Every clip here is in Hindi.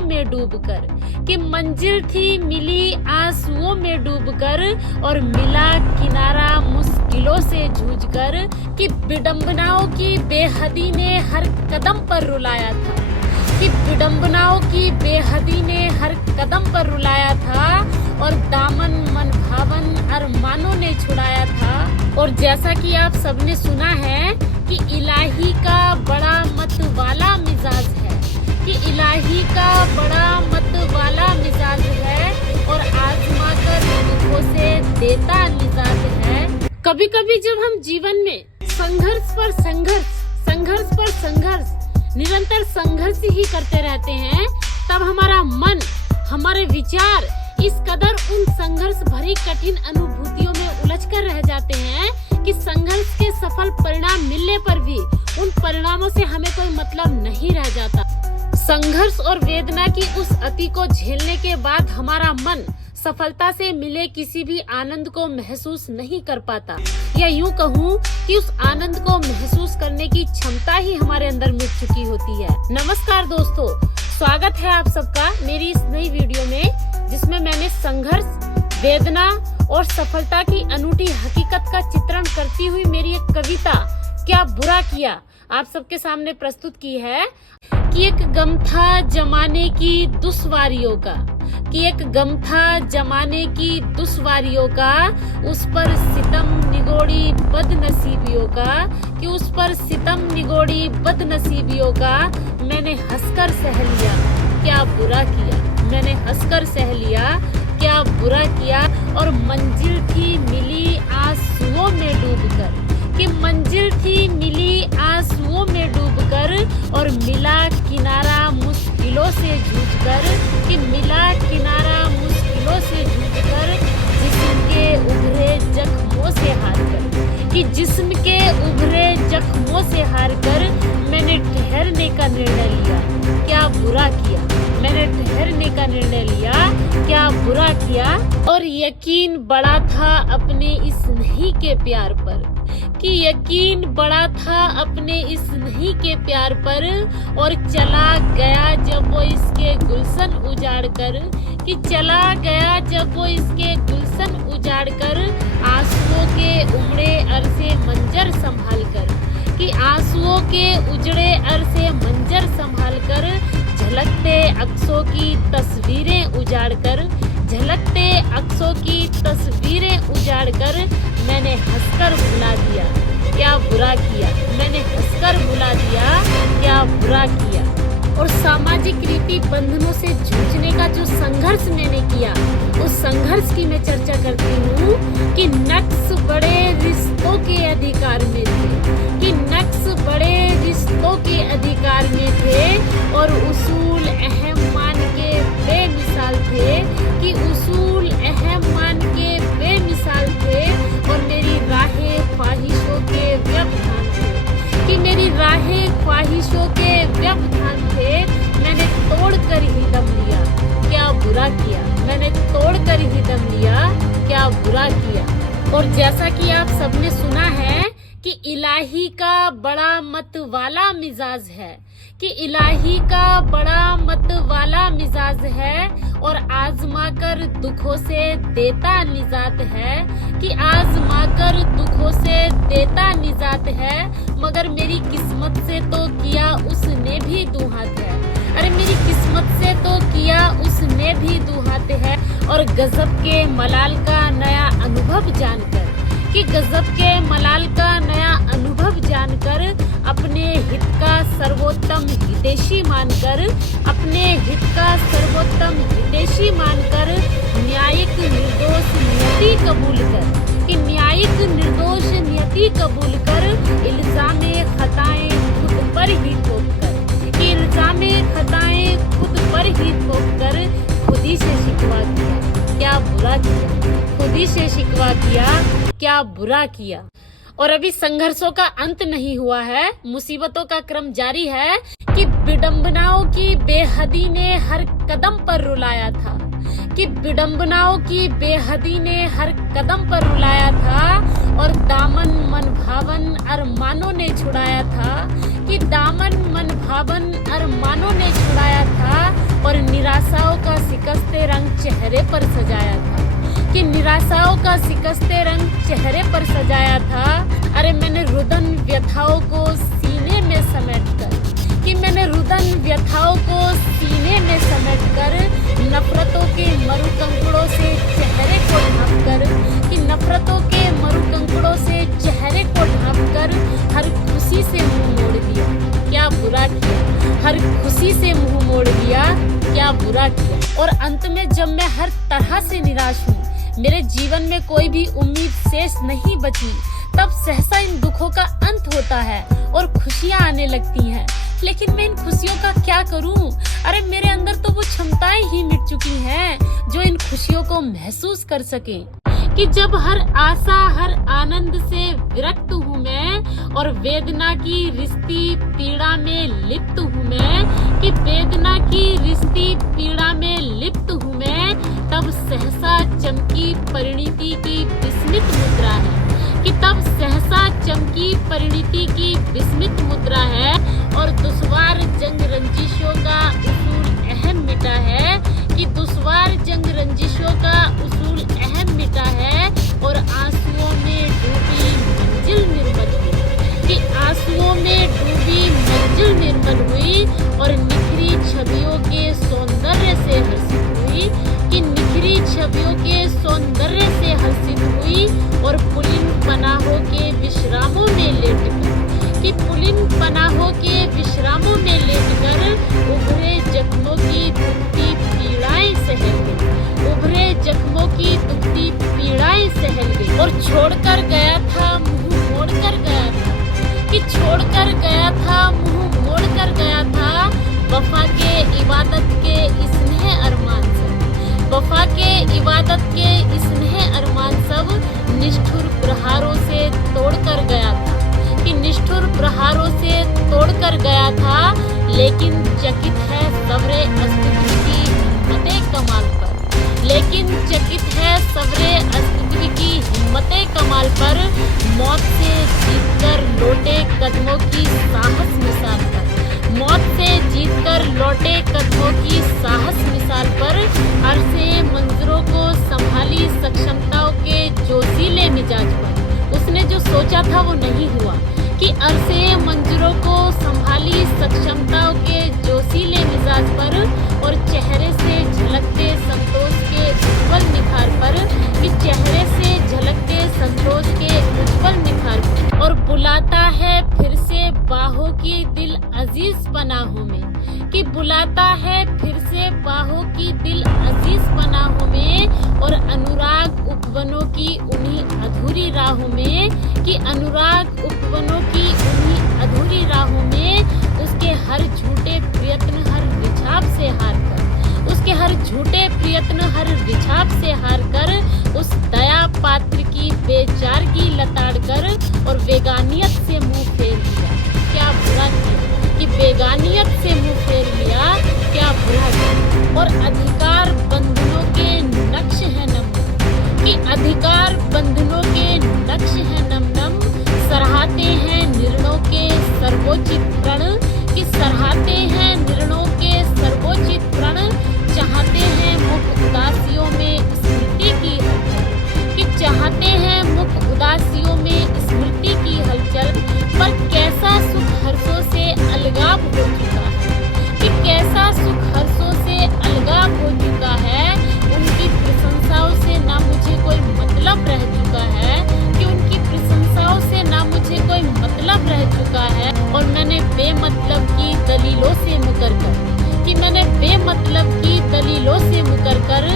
आंसुओं में डूबकर, कि मंजिल थी मिली आंसुओं में डूबकर और मिला किनारा मुश्किलों से जूझकर, कि विडंबनाओं की बेहदी ने हर कदम पर रुलाया था, कि विडंबनाओं की बेहदी ने हर कदम पर रुलाया था और दामन मन भावन अरमानों ने छुड़ाया था। और जैसा कि आप सबने सुना है कि इलाही का बड़ा मत वाला मिजाज है, कि इलाही का बड़ा मत वाला मिजाज है और आजमा कर दुखों से देता मिजाज है। कभी कभी जब हम जीवन में संघर्ष पर संघर्ष, संघर्ष पर संघर्ष, निरंतर संघर्ष ही करते रहते हैं, तब हमारा मन, हमारे विचार इस कदर उन संघर्ष भरी कठिन अनुभूतियों में उलझ कर रह जाते हैं कि संघर्ष के सफल परिणाम मिलने पर भी उन परिणामों से हमें कोई मतलब नहीं रह जाता। संघर्ष और वेदना की उस अति को झेलने के बाद हमारा मन सफलता से मिले किसी भी आनंद को महसूस नहीं कर पाता, या यूं कहूं कि उस आनंद को महसूस करने की क्षमता ही हमारे अंदर मिट चुकी होती है। नमस्कार दोस्तों, स्वागत है आप सबका मेरी इस नई वीडियो में, जिसमें मैंने संघर्ष, वेदना और सफलता की अनूठी हकीकत का चित्रण करती हुई मेरी एक कविता क्या बुरा किया आप सबके सामने प्रस्तुत की है। कि एक गम था जमाने की दुश्वारियों का, कि एक गम था जमाने की दुश्वारियों का, उस पर सितम निगोड़ी बदनसीबियों का, कि उस पर सितम निगोड़ी बदनसीबियों का मैंने हंसकर सह लिया, क्या बुरा किया, मैंने हंसकर सह लिया, क्या बुरा किया। और मंजिल थी मिली आंसुओं में डूबकर, कि मंजिल थी मिली आंसुओं में डूबकर और मिला किनारा मुश्किलों से जूझकर, कि मिला किनारा मुश्किलों से जूझकर, जिस्म के उभरे जख्मों से हार कर, कि जिस्म के उभरे जख्मों से हार कर मैंने ठहरने का निर्णय लिया, क्या बुरा किया, मैंने ठहरने का निर्णय लिया, क्या बुरा किया। और यकीन बड़ा था अपने इस नहीं के प्यार पर, कि यकीन बड़ा था अपने इस नहीं के प्यार पर और चला गया जब वो इसके गुलशन उजाड़ कर, कि चला गया जब वो इसके गुलशन उजाड़ कर, आंसुओं के उमड़े अरसे मंजर संभाल कर, कि आंसुओं के उजड़े अरसे मंजर संभाल कर, झलकते अक्सों की तस्वीरें उजाड़ कर, झलकते अक्सों की तस्वीरें उजाड़ कर मैंने हंसकर भुला दिया, क्या बुरा किया, मैंने हंसकर भुला दिया, क्या बुरा किया। और सामाजिक रीति बंधनों से जूझने का जो संघर्ष मैंने किया, उस संघर्ष की मैं चर्चा करती हूँ। कि नक्श बड़े रिश्तों के अधिकार में थे, कि नक्श बड़े रिश्तों के अधिकार में थे और उसूल अहम मान के बेमिसाल थे, कि उसूल अहम मान के बेमिसाल थे और मेरी राहें ख्वाहिशों के व्यवधान थे, कि मेरी राहें ख्वाहिशों के व्यवधान थे, मैंने तोड़ कर ही दम लिया, क्या बुरा किया, मैंने तोड़ कर ही दम लिया, क्या बुरा किया। और जैसा कि आप सबने सुना है कि इलाही का बड़ा मत वाला मिजाज है, कि इलाही का बड़ा मत वाला मिजाज है और आजमा कर दुखों से देता निजात है, कि आजमा कर दुखों से देता निजात है, मगर मेरी किस्मत से तो किया उसने भी दुहात है, अरे मेरी किस्मत से तो किया उसने भी दुहात है। और गजब के मलाल का नया अनुभव जानकर, कि गजब के मलाल का नया अनुभव जानकर, अपने हित का सर्वोत्तम हितैषी मानकर, अपने हित का सर्वोत्तम हितैषी मानकर न्यायिक निर्दोष नियति कबूल कर, कि न्यायिक निर्दोष नियति कबूल कर इल्जामे खताएं खुद पर ही थोप कर, कि इल्जामे खताएं खुद पर ही थोप कर खुद ही से शिकवा किया, क्या बुरा किया, खुद ही से शिकवा किया, क्या बुरा किया। और अभी संघर्षों का अंत नहीं हुआ है, मुसीबतों का क्रम जारी है। कि विडंबनाओं की बेहदी ने हर कदम पर रुलाया था, कि विडंबनाओं की बेहदी ने हर कदम पर रुलाया था और दामन मन भावन अरमानों ने छुड़ाया था, कि दामन मन भावन अरमानों ने छुड़ाया था और चेहरे पर सजाया था, कि निराशाओं का शिकस्ते रंग चेहरे पर सजाया था। अरे मैंने रुदन व्यथाओं को सीने में समेट कर, कि मैंने रुदन व्यथाओं को सीने में समेट कर, नफरतों के मरुकंकड़ों से चेहरे को ढाँप कर, कि नफरतों के मरुकंकड़ों से चेहरे को ढाँप कर हर खुशी से मुंह मोड़ दिया, क्या बुरा किया। हर खुशी से मुंह मोड़ दिया, क्या बुरा किया। और अंत में जब मैं हर तरह से निराश हूँ, मेरे जीवन में कोई भी उम्मीद शेष नहीं बची, तब सहसा इन दुखों का अंत होता है और खुशियाँ आने लगती हैं। लेकिन मैं इन खुशियों का क्या करूं? अरे मेरे अंदर तो वो क्षमताएं ही मिट चुकी हैं जो इन खुशियों को महसूस कर सके। कि जब हर आशा हर आनंद से विरक्त हूँ मैं, और वेदना की रिश्ती पीड़ा में लिप्त हूँ मैं, कि वेदना की रिश्ती पीड़ा में लिप्त हूँ मैं, तब सहसा चमकी परिणति की विस्मित मुद्रा है, कि तब सहसा चमकी परिणति की विस्मित मुद्रा है। और दुश्वार जंग रंजिशों का उसूल अहम मिटा है, कि दुश्वार जंग रंजिशों का उसूल अहम मिटा है। और आंसुओं में डूबी मंजिल निर्मल हुई, कि आंसुओं में डूबी मंजिल निर्मल हुई, और निखरी छवियों के सौंदर्य से हर्षित हुई, कि निखरी छवियों के सौंदर्य से हर्षित हुई। और पुलिन पनाहों के विश्रामों में लेटकर, कि पुलिन पनाहों के विश्रामों में लेटकर उभरे जख्मों की दुखती पीड़ाएं सहल गई, उभरे जख्मों की दुखती पीड़ाएं सहल गई। और छोड़कर गया था मुंह मोड़कर गया था, कि छोड़कर गया था मुंह मोड़कर गया था, वफा के इबादत के स्नेह अरमान सब, वफा के इबादत के स्नेह अरमान सब निष्ठुर प्रहारों से तोड़कर गया था, कि निष्ठुर प्रहारों से तोड़कर गया था। लेकिन चकित है सब्रे अस्तित्व की हिम्मते कमाल पर, लेकिन चकित है सब्रे अस्तित्व की हिम्मते कमाल पर, मौत से जीतकर लौटे कदमों की साहस मिसाल पर, मौत से जीतकर लौटे कदमों की साहस मिसाल पर, अरसे मंजरों को संभाली सक्षमताओं के जोशीले मिजाज पर। उसने जो सोचा था वो नहीं हुआ, कि अरसे मंजरों को संभाली सक्षमताओं के जोशीले मिजाज पर, और चेहरे से झलकते संतोष के उज्जवल निखार पर, कि चेहरे से झलकते संतोष के उज्जवल निखार पर। और बुलाता है फिर से बाहों की दिल अजीज पनाहों में, कि बुलाता है फिर से बाहों की दिल अजीज पनाहों में। और अनुराग उपवनों की उन्हीं अधूरी राहों में, कि अनुराग उपवनों की उन्हीं अधूरी राहों में, उसके हर झूठे प्रयत्न हर रिझाव से हार कर, उसके हर झूठे प्रयत्न हर रिझाव से हार कर, उस दया पात्र की बेचारगी लताड़ कर, और बेगानियत से मुंह फेर लिया, क्या बुरा किया। कि बेगानियत से मुंह फेर लिया, क्या बुरा किया। और अधिकार बंधनों के नक्श है नम, कि अधिकार बंधनों के नक्श है नम नम, सराहते हैं निर्णयों के सर्वोचित प्रण, कि सराहते हैं निर्णयों के सर्वोचित प्रण, चाहते हैं मुख उदासियों में स्मृति की हलचल, कि चाहते हैं मुख उदासियों में स्मृति की हलचल। पर कैसा सुख हर्षों से अलगाव हो चुका है, कि कैसा सुख हर्षों से अलगाव हो चुका है। उनकी प्रशंसाओं से ना मुझे कोई मतलब रह चुका है, कि उनकी प्रशंसाओं से ना मुझे कोई मतलब रह चुका है। और मैंने बेमतलब की दलीलों से मुकर कर, कि मैंने बेमतलब की दलीलों से मुकर कर,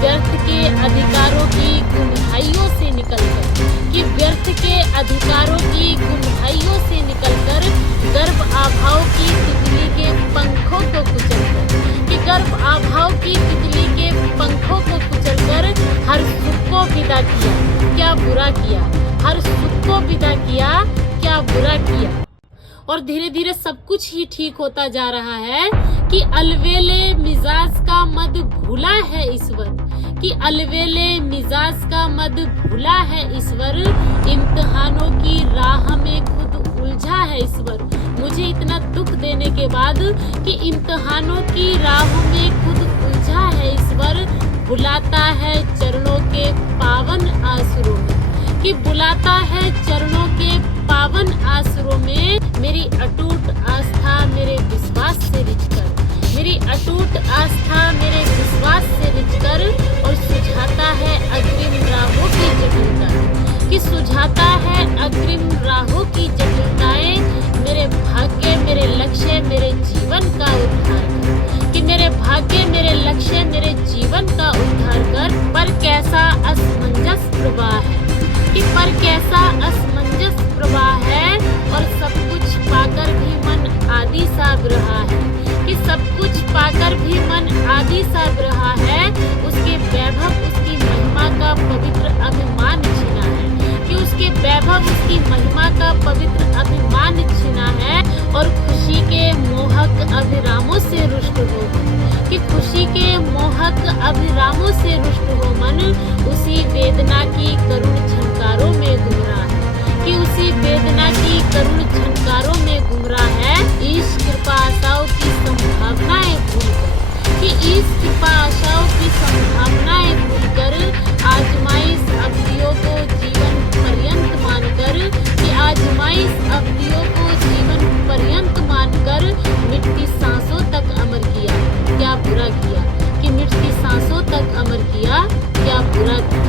व्यर्थ के अधिकारों की गुमहाइयों से निकलकर, कि व्यर्थ के अधिकारों की गुमहाइयों से निकलकर, गर्भ आभाव की तितली के पंखों को कुचलकर, कि गर्भ आभाव की तितली के पंखों को कुचलकर हर सुख को विदा किया, क्या बुरा किया। हर सुख को विदा किया, क्या बुरा किया। और धीरे धीरे सब कुछ ही ठीक होता जा रहा है, कि अलवेले मिजाज का मद भूला है ईश्वर, कि अलवेले मिजाज का मद भूला है ईश्वर, इम्तिहानों की राह में खुद उलझा है ईश्वर। मुझे इतना दुख देने के बाद कि इम्तिहानों की राहों में खुद उलझा है ईश्वर, बुलाता है चरणों के पावन आसरों में, कि बुलाता है चरणों के पावन आसरों में। मेरी अटूट आस्था मेरे विश्वास से रिझकर, मेरी अटूट आस्था मेरे विश्वास से रिझकर, और सुझाता है अग्रिम राहों की जटिलता, कि सुझाता है अग्रिम राहों की जटिलताएं। मेरे भाग्य मेरे लक्ष्य मेरे जीवन का उद्धार कर, कि मेरे भाग्य मेरे लक्ष्य मेरे जीवन का उद्धार कर। पर कैसा असमंजस प्रवाह है, कि पर कैसा असमंजस प्रवाह है, और सब कुछ पाकर भी मन आदि सा रहा है, कि सब कुछ पाकर भी मन आदि सा रहा है। उसके वैभव उसकी महिमा का पवित्र अभिमान छीना है, कि उसके वैभव उसकी महिमा का पवित्र अभिमान छीना है। और खुशी के मोहक अभिरामों से रुष्ट हो, कि खुशी के मोहक अभिरामों से रुष्ट हो मन, उसी वेदना की करुण झंकारों में गुमराह है, कि उसी वेदना की करुण झंकारों में गुमराह है। ईश कृपा आशाओं की संभावनाएं भूलकर, कि ईश कृपा आशाओं की संभावनाएं भूलकर, आजमाइश अवधियों को जीवन पर्यंत मानकर, कि आजमाइश अवधियों को जीवन पर्यंत मानकर, मिटती सांसों तक अमर किया क्या बुरा किया, कि मिटती सांसों तक अमर किया क्या बुरा किया।